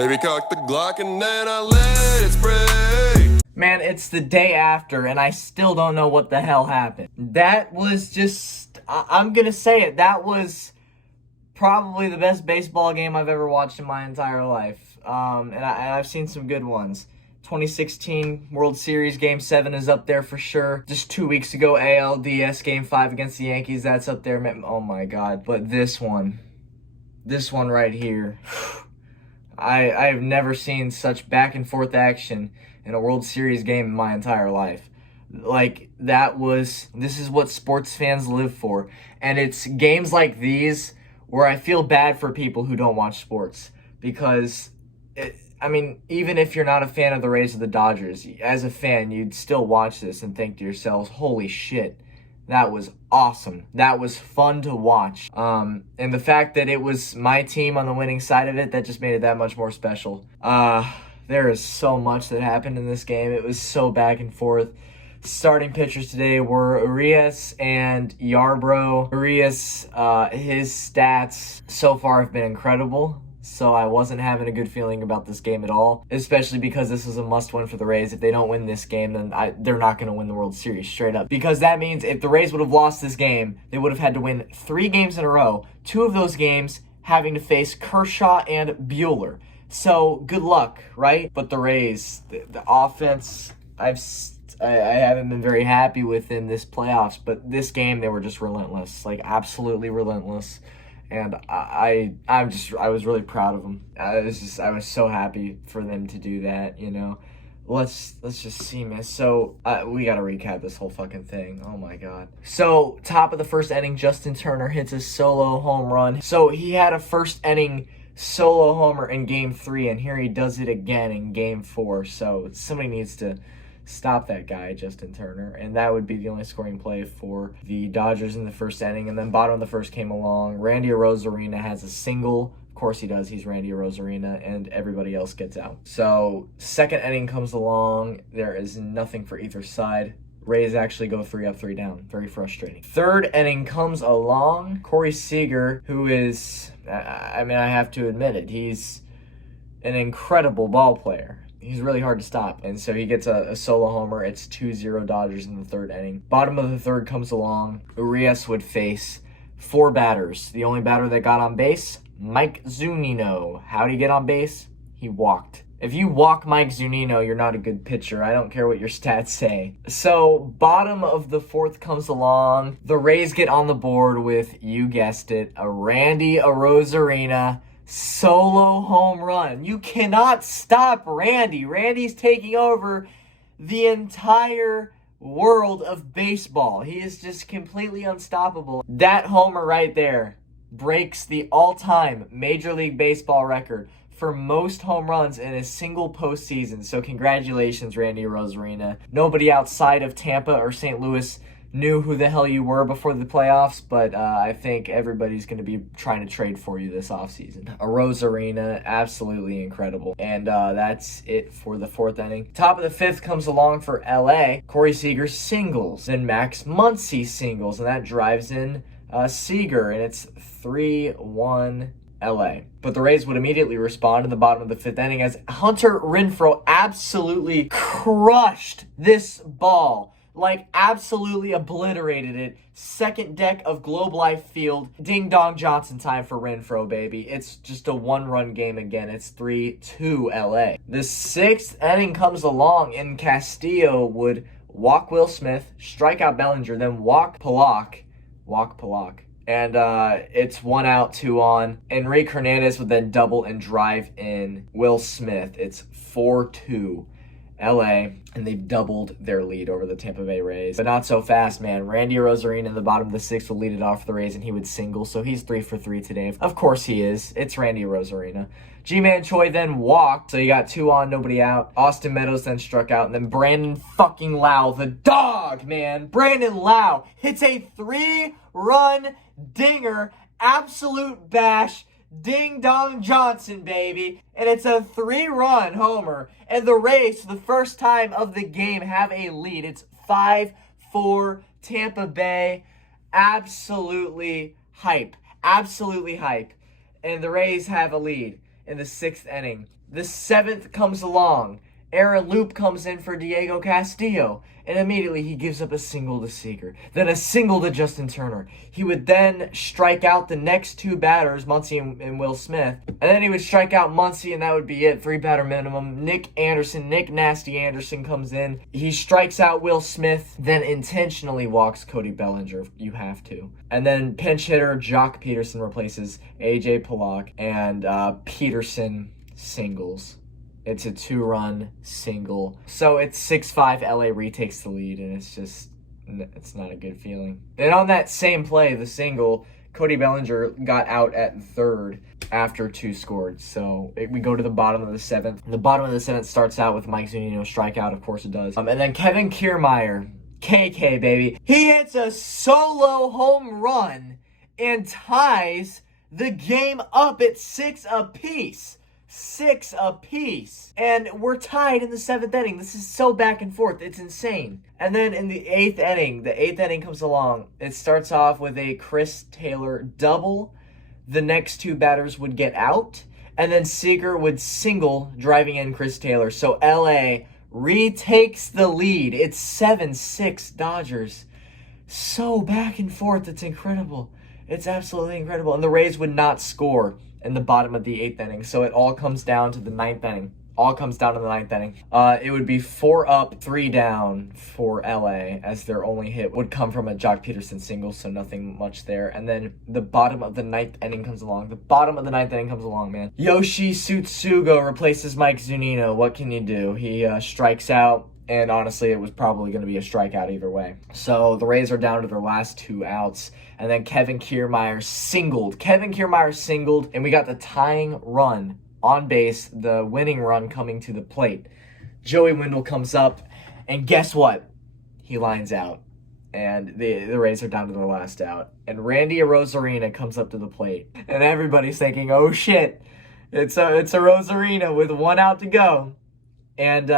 Baby, cock the Glock and then I let it spray. Man, it's the day after, and I still don't know what the hell happened. That was just, I'm gonna say it, that was probably the best baseball game I've ever watched in my entire life. And I've seen some good ones. 2016 World Series Game 7 is up there for sure. Just 2 weeks ago, ALDS Game 5 against the Yankees, that's up there. Oh my God. But this one right here, I've never seen such back and forth action in a World Series game in my entire life. Like, this is what sports fans live for. And it's games like these where I feel bad for people who don't watch sports. Because, even if you're not a fan of the Rays or the Dodgers, as a fan, you'd still watch this and think to yourselves, holy shit, that was awesome. That was fun to watch. And the fact that it was my team on the winning side of it, that just made it that much more special. There is so much that happened in this game. It was so back and forth. Starting pitchers today were Urias and Yarbrough. Urias, his stats so far have been incredible. So I wasn't having a good feeling about this game at all, especially because this is a must-win for the Rays. If they don't win this game, then they're not going to win the World Series, straight up. Because that means if the Rays would have lost this game, they would have had to win 3 games in a row, 2 of those games having to face Kershaw and Buehler. So good luck, right? But the Rays, the offense, I haven't been very happy with in this playoffs, but this game they were just relentless, like absolutely relentless. And I was really proud of them. I was so happy for them to do that, you know. Let's just see, man. So we gotta recap this whole fucking thing. Oh my God. So top of the first inning, Justin Turner hits a solo home run. So he had a first inning solo homer in Game 3, and here he does it again in Game 4. So somebody needs to stop that guy, Justin Turner, and that would be the only scoring play for the Dodgers in the first inning. And then bottom of the first came along. Randy Arozarena has a single. Of course he does. He's Randy Arozarena, and everybody else gets out. So second inning comes along. There is nothing for either side. Rays actually go 3 up, 3 down. Very frustrating. Third inning comes along. Corey Seager, who is, I have to admit it, he's an incredible ball player. He's really hard to stop. And so he gets a solo homer. It's 2-0 Dodgers in the third inning. Bottom of the third comes along. Urias would face 4 batters. The only batter that got on base, Mike Zunino. How'd he get on base? He walked. If you walk Mike Zunino, you're not a good pitcher. I don't care what your stats say. So bottom of the fourth comes along. The Rays get on the board with, you guessed it, a Randy Arozarena solo home run. You cannot stop Randy. Randy's taking over the entire world of baseball. He is just completely unstoppable. That homer right there breaks the all-time Major League Baseball record for most home runs in a single postseason. So congratulations, Randy Arozarena. Nobody outside of Tampa or St. Louis knew who the hell you were before the playoffs, but I think everybody's going to be trying to trade for you this offseason. Arozarena, absolutely incredible. And that's it for the fourth inning. Top of the fifth comes along for LA. Corey Seager singles, then Max Muncy singles, and that drives in Seager, and it's 3-1 LA. But the Rays would immediately respond in the bottom of the fifth inning as Hunter Renfroe absolutely crushed this ball. Like, absolutely obliterated it. Second deck of Globe Life Field. Ding Dong Johnson time for Renfroe, baby. It's just a 1-run game again. It's 3-2 LA. The sixth inning comes along, and Castillo would walk Will Smith, strike out Bellinger, then walk Pollock. And it's 1 out, 2 on. Enrique Hernandez would then double and drive in Will Smith. It's 4-2. LA, and they've doubled their lead over the Tampa Bay Rays. But not so fast, man. Randy Arozarena in the bottom of the sixth would lead it off for the Rays, and he would single, so he's 3 for 3 today. Of course he is. It's Randy Arozarena. G-Man Choi then walked, so you got 2 on, nobody out. Austin Meadows then struck out, and then Brandon fucking Lau, the dog, man. Brandon Lau hits a 3-run dinger, absolute bash. Ding Dong Johnson, baby. And it's a 3-run homer. And the Rays, for the first time of the game, have a lead. It's 5-4 Tampa Bay. Absolutely hype. Absolutely hype. And the Rays have a lead in the sixth inning. The 7th comes along. Aaron Loop comes in for Diego Castillo, and immediately he gives up a single to Seager, then a single to Justin Turner. He would then strike out the next 2 batters, Muncy and Will Smith, and then he would strike out Muncy, and that would be it, 3 batter minimum. Nick Nasty Anderson comes in. He strikes out Will Smith, then intentionally walks Cody Bellinger. You have to. And then pinch hitter Jock Peterson replaces AJ Pollock, and Peterson singles. It's a 2-run single. So it's 6-5. LA retakes the lead, and it's not a good feeling. And on that same play, the single, Cody Bellinger got out at 3rd after 2 scored. So we go to the bottom of the 7th. The bottom of the 7th starts out with Mike Zunino strikeout. Of course it does. And then Kevin Kiermaier, KK, baby. He hits a solo home run and ties the game up at 6 apiece. 6 apiece. And we're tied in the 7th inning. This is so back and forth. It's insane. And then in the 8th inning, comes along. It starts off with a Chris Taylor double. The next 2 batters would get out. And then Seager would single, driving in Chris Taylor. So LA retakes the lead. It's 7-6 Dodgers. So back and forth. It's incredible. It's absolutely incredible. And the Rays would not score in the bottom of the 8th inning. So it all comes down to the 9th inning. It would be 4 up, 3 down for LA, as their only hit would come from a Jock Peterson single, so nothing much there. And then the bottom of the 9th inning comes along. Man. Yoshi Tsutsugo replaces Mike Zunino. What can you do? He strikes out. And honestly, it was probably going to be a strikeout either way. So the Rays are down to their last 2 outs. And then Kevin Kiermaier singled. And we got the tying run on base, the winning run coming to the plate. Joey Wendell comes up. And guess what? He lines out. And the Rays are down to their last out. And Randy Arozarena comes up to the plate. And everybody's thinking, oh shit, it's a Arozarena with 1 out to go. And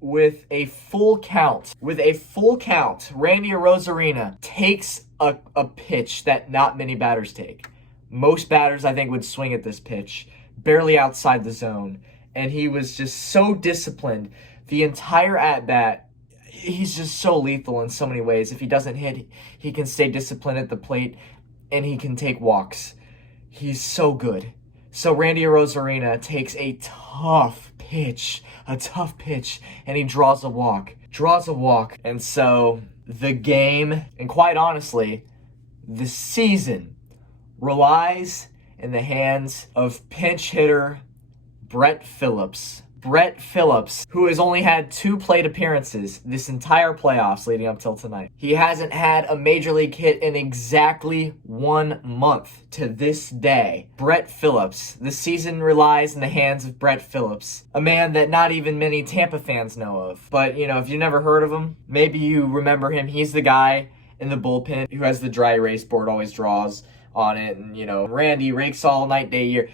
with a full count, Randy Arozarena takes a pitch that not many batters take. Most batters, I think, would swing at this pitch, barely outside the zone. And he was just so disciplined. The entire at-bat, he's just so lethal in so many ways. If he doesn't hit, he can stay disciplined at the plate, and he can take walks. He's so good. So Randy Arozarena takes a tough pitch, and he draws a walk. And so the game, and quite honestly, the season relies in the hands of pinch hitter Brett Phillips. Who has only had 2 plate appearances this entire playoffs leading up till tonight. He hasn't had a major league hit in exactly 1 month to this day. Brett Phillips. The season relies in the hands of Brett Phillips, a man that not even many Tampa fans know of. But, if you never heard of him, maybe you remember him. He's the guy in the bullpen who has the dry erase board, always draws on it, and, Randy rakes all night, day, year.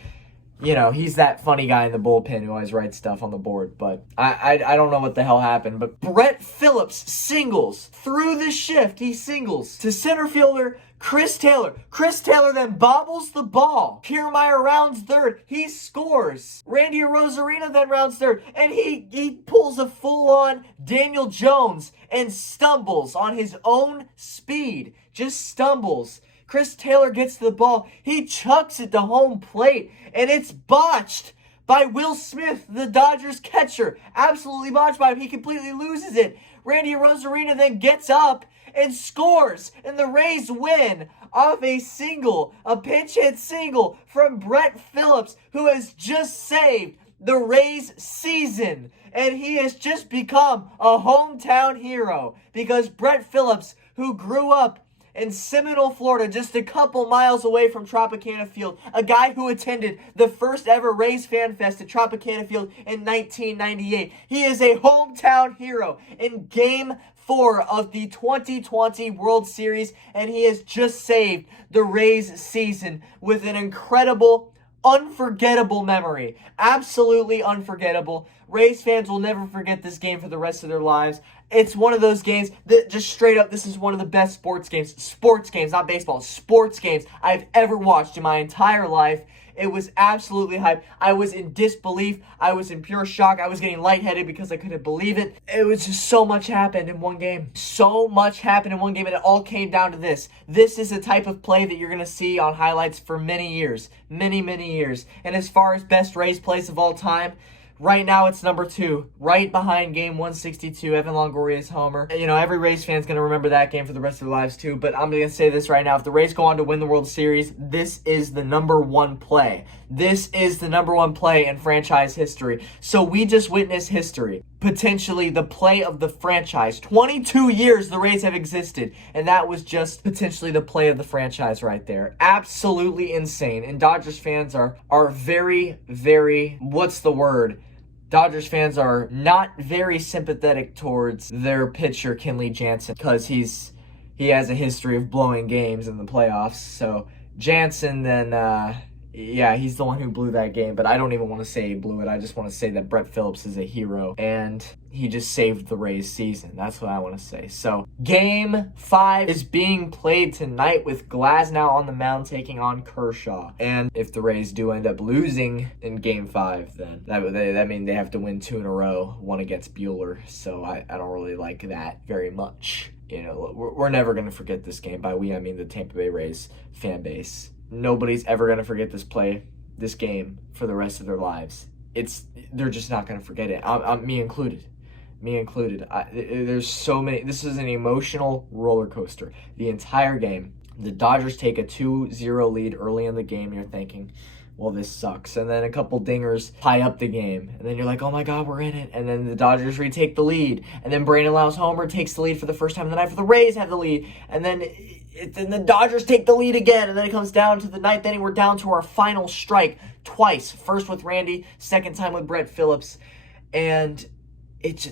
He's that funny guy in the bullpen who always writes stuff on the board. But I don't know what the hell happened. But Brett Phillips singles. Through the shift, he singles to center fielder Chris Taylor. Chris Taylor then bobbles the ball. Kiermaier rounds 3rd. He scores. Randy Arozarena then rounds 3rd. And he pulls a full-on Daniel Jones and stumbles on his own speed. Just stumbles. Chris Taylor gets to the ball. He chucks it to home plate, and it's botched by Will Smith, the Dodgers catcher. Absolutely botched by him. He completely loses it. Randy Arozarena then gets up and scores, and the Rays win off a pinch hit single from Brett Phillips, who has just saved the Rays season. And he has just become a hometown hero because Brett Phillips, who grew up in Seminole, Florida, just a couple miles away from Tropicana Field, a guy who attended the first ever Rays Fan Fest at Tropicana Field in 1998. He is a hometown hero in Game 4 of the 2020 World Series, and he has just saved the Rays season with an incredible, unforgettable memory. Absolutely unforgettable. Rays fans will never forget this game for the rest of their lives. It's one of those games that just straight up, this is one of the best sports games, not baseball, sports games I've ever watched in my entire life. It was absolutely hype. I was in disbelief. I was in pure shock. I was getting lightheaded because I couldn't believe it. It was just so much happened in one game. So much happened in one game, and it all came down to this. This is the type of play that you're going to see on highlights for many years. Many, many years. And as far as best Rays plays of all time, right now, it's number 2, right behind game 162, Evan Longoria's homer. You know, every Rays fan's going to remember that game for the rest of their lives, too. But I'm going to say this right now. If the Rays go on to win the World Series, this is the number 1 play. This is the number 1 play in franchise history. So we just witnessed history. Potentially the play of the franchise. 22 years the Rays have existed. And that was just potentially the play of the franchise right there. Absolutely insane. And Dodgers fans are very, very, what's the word? Dodgers fans are not very sympathetic towards their pitcher, Kenley Jansen, because he has a history of blowing games in the playoffs. So Jansen then, yeah, he's the one who blew that game, but I don't even want to say he blew it. I just want to say that Brett Phillips is a hero, and he just saved the Rays season. That's what I want to say. So, Game 5 is being played tonight with Glasnow on the mound taking on Kershaw. And if the Rays do end up losing in Game 5, then that means they have to win 2 in a row, one against Buehler. So, I don't really like that very much. You know, we're never going to forget this game. By we, I mean the Tampa Bay Rays fan base. Nobody's ever going to forget this game for the rest of their lives. They're just not going to forget it. Me included. There's so many. This is an emotional roller coaster. The entire game. The Dodgers take a 2-0 lead early in the game. You're thinking, well, this sucks. And then a couple dingers tie up the game. And then you're like, oh my God, we're in it. And then the Dodgers retake the lead. And then Brandon Lau's homer takes the lead for the first time in the night for the Rays have the lead. And then the Dodgers take the lead again. And then it comes down to the ninth inning. We're down to our final strike twice. First with Randy, second time with Brett Phillips. And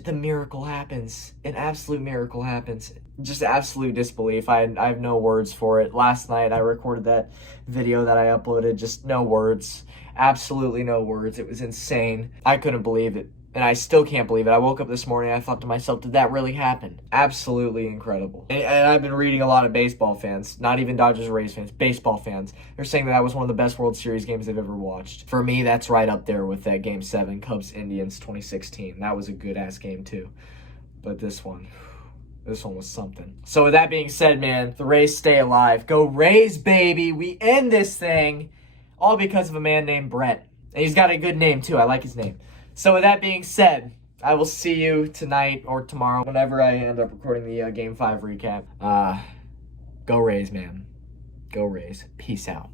the miracle happens. An absolute miracle happens. Just absolute disbelief. I have no words for it. Last night I recorded that video that I uploaded. Just no words. Absolutely no words. It was insane. I couldn't believe it. And I still can't believe it. I woke up this morning and I thought to myself, did that really happen? Absolutely incredible. And I've been reading a lot of baseball fans, not even Dodgers or Rays fans, baseball fans. They're saying that was one of the best World Series games they've ever watched. For me, that's right up there with that Game 7, Cubs-Indians 2016. That was a good-ass game too. But this one was something. So with that being said, man, the Rays stay alive. Go Rays, baby. We end this thing all because of a man named Brett. And he's got a good name too. I like his name. So with that being said, I will see you tonight or tomorrow, whenever I end up recording the Game 5 recap. Go Rays, man. Go Rays. Peace out.